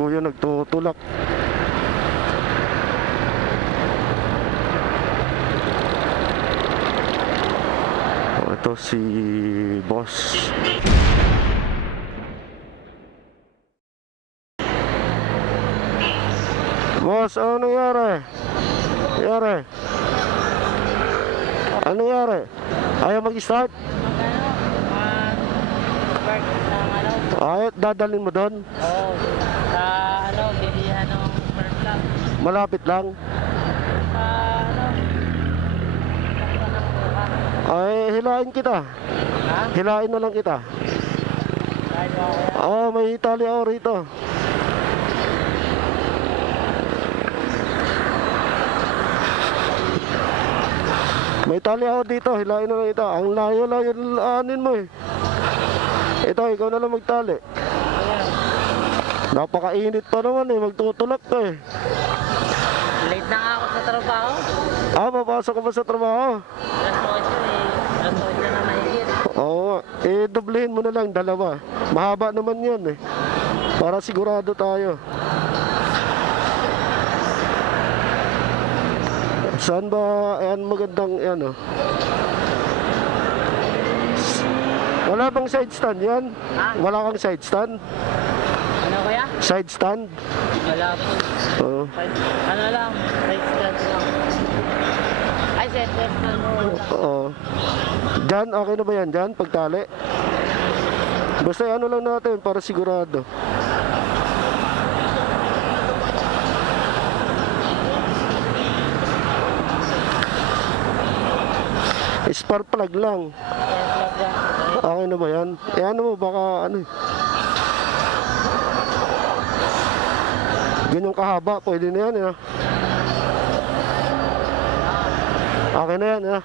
Kuya nagtutulak. Oh, ito si boss. Boss, ano nangyari? Nangyari? Ano nangyari? Ayaw? Mag-park ng ano? Ayaw, dadalhin mo doon? Oo ano, bilihan ng first club. Malapit lang? Ay, hilain kita. Ha? Hilain na lang kita. Oo, may tali ako rito. May tali ako dito, hilain na lang kita. Ang layo-layo anin mo eh. Ito, ikaw na lang magtali. Napakainit pa naman eh, magtutulak ka eh. Late na nga ako sa trabaho. Ah, papasok ka ba sa trabaho? Alas 8 eh. Alas 8 na mahigit. Oo. Eh, doblehin mo na lang, dalawa. Mahaba naman yan eh. Para sigurado tayo. Saan ba, ayan magandang, ayan oh. Wala bang side stand yan? Ha? Wala kang side stand? Ano kuya? Side stand? Wala po. Oo. Ano lang? Right start lang. Set lang mo. Oo. Diyan, okay na ba yan dyan? Pagtali? Basta ano lang natin para sigurado. Spark plug lang. Okay na ba yan? Eh ano mo, baka ano eh. Kahaba, pwede na yan eh. Okay na yan eh.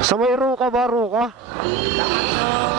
Sa may ka ba, ka? Lakas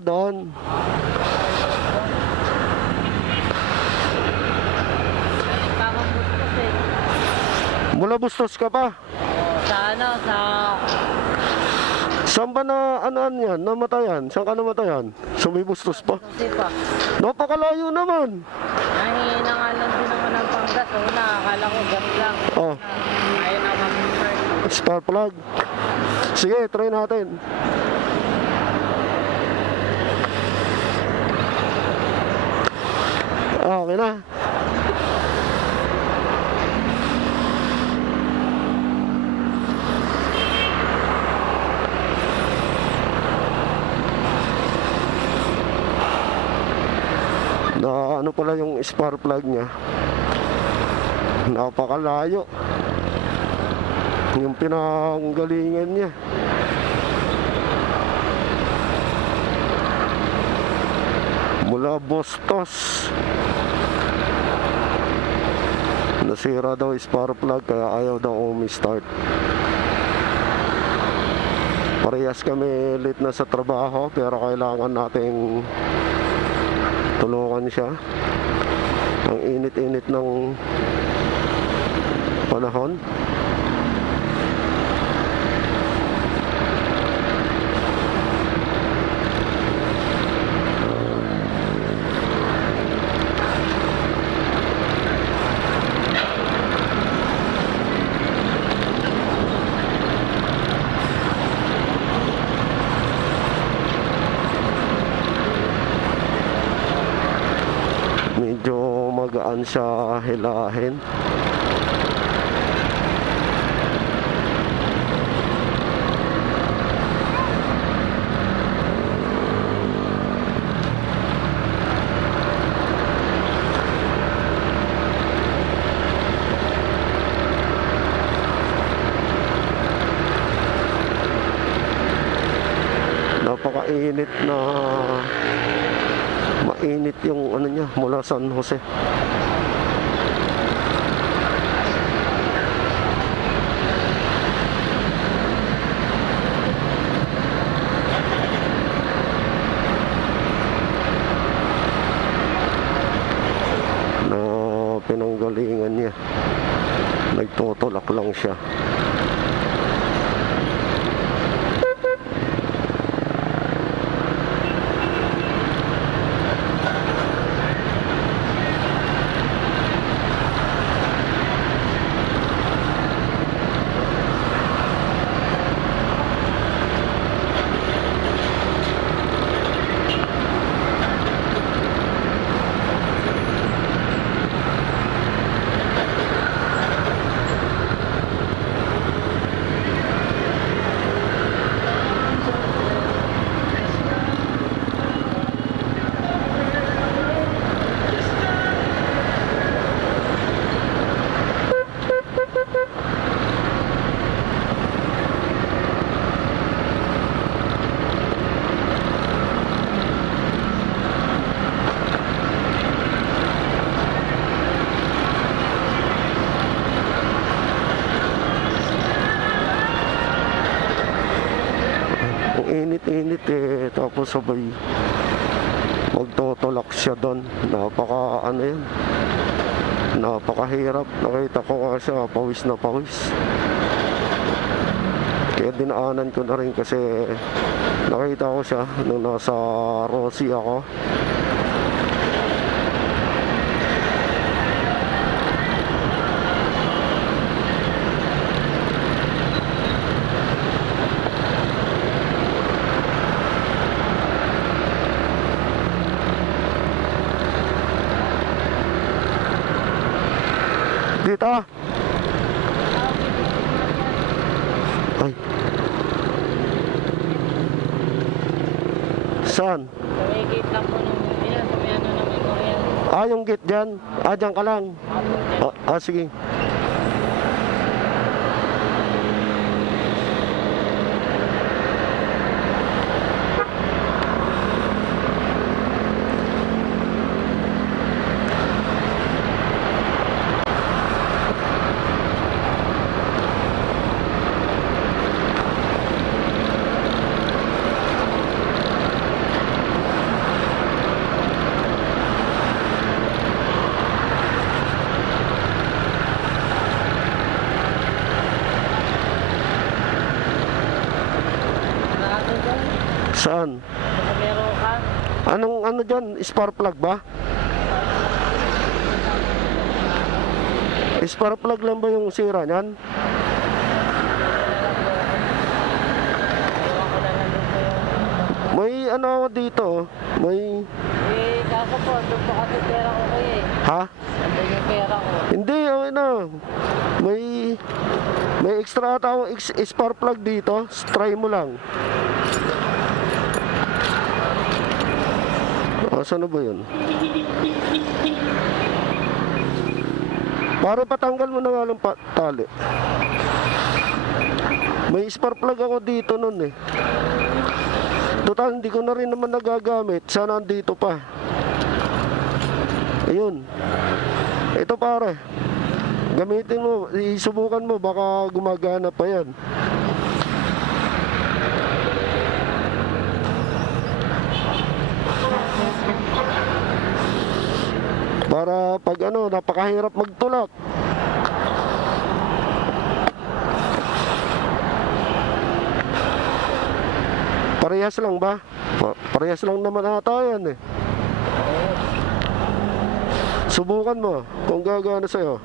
Doon. Mula bustos ka pa. Oo, sa ano, sa... Saan ba na, ano ano yan, namatayan? Saan ka namatayan? Sa may bustos pa? Kasi pa. Napakalayo naman. Nahihina nga lang din naman ng panggas. Una, akala ko gas lang. Oh, Ayaw na mag-start. spark plug. Sige, try natin. Okay na. Na ano pala yung spark plug niya. Napakalayo. Yung pinanggalingan niya. Mula Bostos. Nasira daw spark plug kaya ayaw daw umi-start. Parehas kami late na sa trabaho pero kailangan nating tulungan siya. Ang init-init ng panahon. Magaan siya hilahin. Napakainit na init yung ano niya mula San Jose. Pinanggalingan niya. Nagtutulak lang siya. Init-init eh. Tapos sabay magtutulak siya doon. Napaka ano yan. Napakahirap. Nakita ko nga siya, pawis na pawis. Kaya dinaanan ko na rin kasi nakita ko siya nung nasa Rossi ako. Dito. Ay. Saan? Tumigit lang po nung yan, may ano na may kuryente. Ah, yung gate dyan. Ah, dyan ka lang. Ah, ah sige. Saan? Meron ka. Anong ano dyan? Spark plug ba? Spark plug lang ba yung sira niyan? May ano dito. oh. May... Eh, kaso po, doon po kasi pera ko kayo eh. Ha? Nandun yung pera ko. Hindi, okay na. May... May extra ex- spark plug dito. Try mo lang. Asan na ba yun? Para patanggal mo na nga lang tali. May spark plug ako dito nun eh. Total, hindi ko na rin naman nagagamit. Sana andito pa. Ayun. Ito pare. Gamitin mo, isubukan mo, baka gumagana pa yan. Para pag ano, napakahirap magtulak. Parehas lang ba? Pa- Parehas lang naman ata yan eh. Subukan mo kung gagana sa'yo.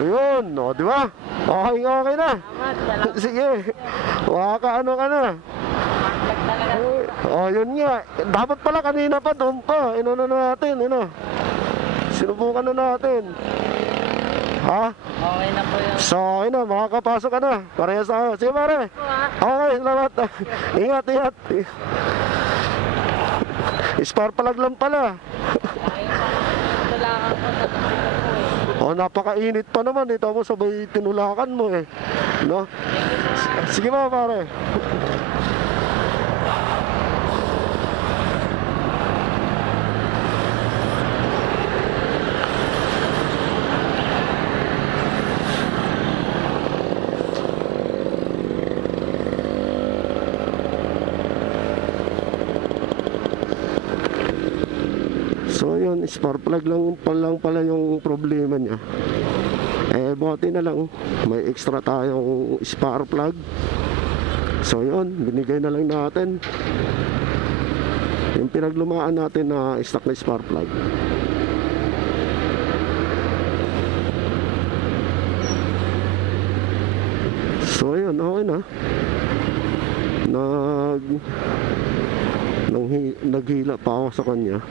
Ayun, o, di ba? Okay, okay na. Sige. Waka ano ka na. Oh, yun nga. Dapat pala kanina pa doon pa. Inano na natin, ano. Sinubukan na natin. Ha? Okay na po yun. So, ayun na, makakapasok ka na. Parehas tayo. Sige, pare. Okay, salamat. ingat, ingat. Spark palag lang pala. Ayun pa lang. Tulangan ko sa tabi ko po eh. Oh, napakainit pa naman. Ito mo sabay tinulakan mo eh. No? Sige ba, pare? Yun, spark plug lang lang pala yung problema niya. Eh, buti na lang, may extra tayong spark plug. So yun, binigay na lang natin. Yung pinaglumaan natin na stock na spark plug. So ayun, okay na. Nag nang naghila pa ako sa kanya.